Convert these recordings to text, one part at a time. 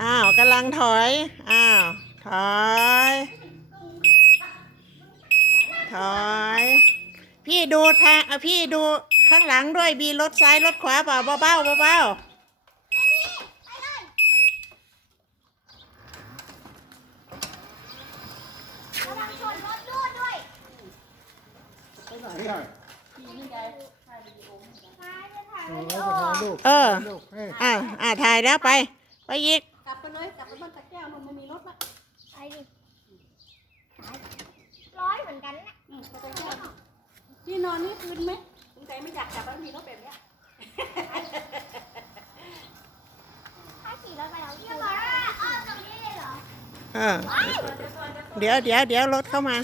อ้าวกำลังถอย อ้าว ถอย ถอย พี่ดูทางอะพี่ดูข้างหลังด้วยมีรถซ้ายรถขวาเปล่าเบาๆเบาๆระวังชนรถลูดด้วยไปไหนอะถ่ายจะถ่ายโอ้ไม่ยอจะอถ่ายกรูปเออถ่ายรูปเฮ้ยอ่า อ่าถ่ายแล้วไป ไปอีก กลับไปเลยกลับไปบ้านตะแก้วมันไม่มีรถละไปดิร้อยเหมือนกันนะอืมไปตะแก้วที่นอนนี่คืนไหมสงสัยไม่อยากกลับแล้วมีรถแบบเนี้ยถ้าขี่รถไปแล้วเที่ยวมาอ้อมตรงนี้เลยเหรอเออเดี๋ยวเดี๋ยวเดี๋ยวรถเข้ามา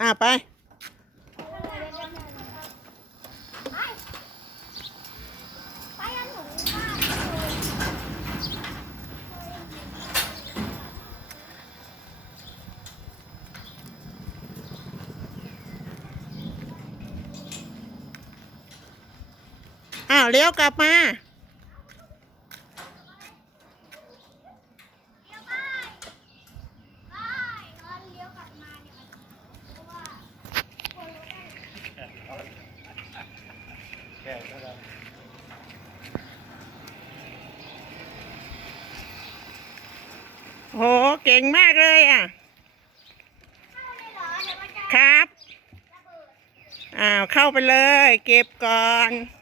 อ่าไปไปไปกันหนูมาก อ้าวเลี้ยวกลับมาเลี้ยวไปไปตอนเลี้ยวกลับมาเนี่ยมันเพราะว่าคนรถได้โหเก่งมากเลยอะเข้าเลยเหรอเดี๋ยวมันจะครับระเบิดอ้าว เข้าไปเลย เก็บก่อนเ